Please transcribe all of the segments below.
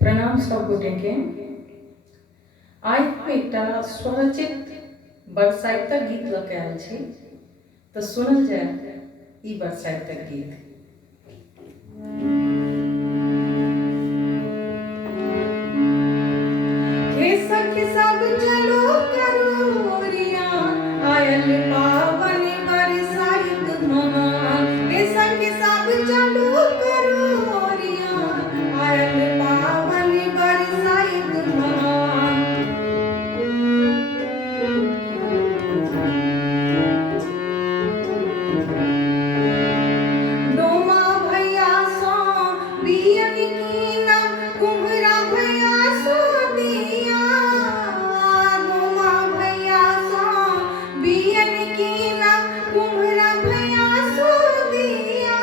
प्रणाम सब गोटे के। आइ हम एकटा स्वरचित बरसाइतक गीत लऽ के आयल छी, तऽ सुनल जाय ई बरसाइतक गीत। हे सखी सब चलो करो रियान, आयल पावन बरसाइत महान। हे सखी सब चलो करो रियान, आयल पावन बरसाइत महान। डोमा भैया सो बियन कीना, कुम्हरा भैया सो दिया। डोमा भैया सो बियन कीना, कुम्हरा भैया सो दिया।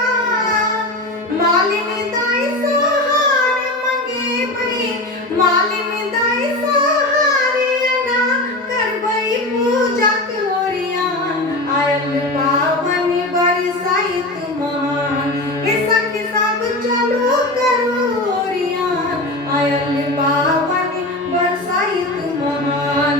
मालिन दाई सहार मंगे भई, मालिन दाई सहार अना करबई पूजा ओरियान, आयल पावन बरसाइत महान। हे सखी सब चलो करो ओरियान, आयल पावन बरसाइत महान।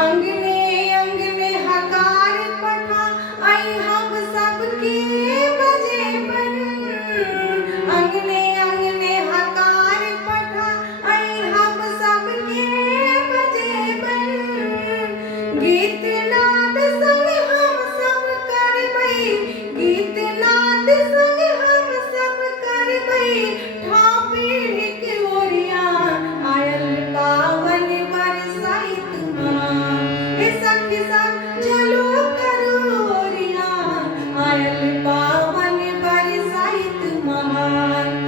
अंगने अंगने हकार पठा, आई हम सबके बजे पर। अंगने अंगने हकार पठा, आई हम सबके बजे पर। गीत नाद संग हम सब करबई, गीत नाद संग हम सब करबई। ठाम पीढ़ी के ओरियान, आयल पावन बरसाइत महान। हे सखी सब चलो करो ओरियान, आयल पावन बरसाइत महान।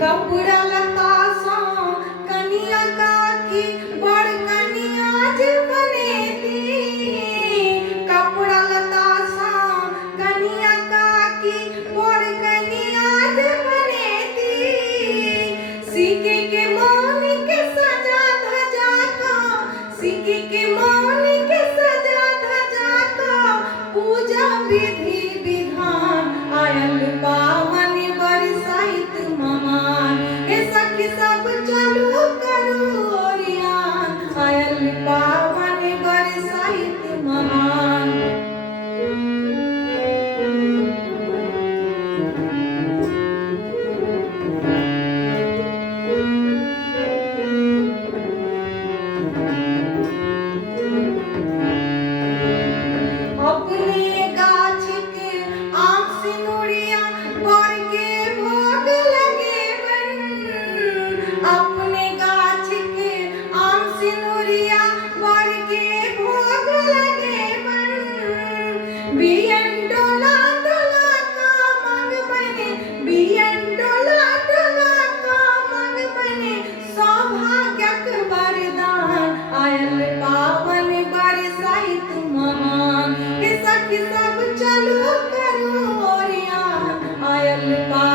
कपड़ा लता सो कनिया काकी बड़ कनिया जे बनेती। कपड़ा लता सो कनिया काकी बड़ कनिया जे बनेती। सीके के मौन के सजा धजा को, सीके के मौन के सजा धजा को। पूजा विधि विधान, आयल पावन बरसाइत महान। हे सखी सब चलो करो ओरियान, आयल पावन बरसाइत महान। अपने गाछ के आम सिनुरिया बर के भोग लगे बन। अपने गाछ के आम सिनुरिया बर के भोग लगे बन। बियन डोला डोला का मंग बने, बियन डोला डोला का मंग बने। सौभाग्यक वरदान, आयल पावन बरसाइत महान। हे सखी सब चलो करो ओरियान, आयल पावन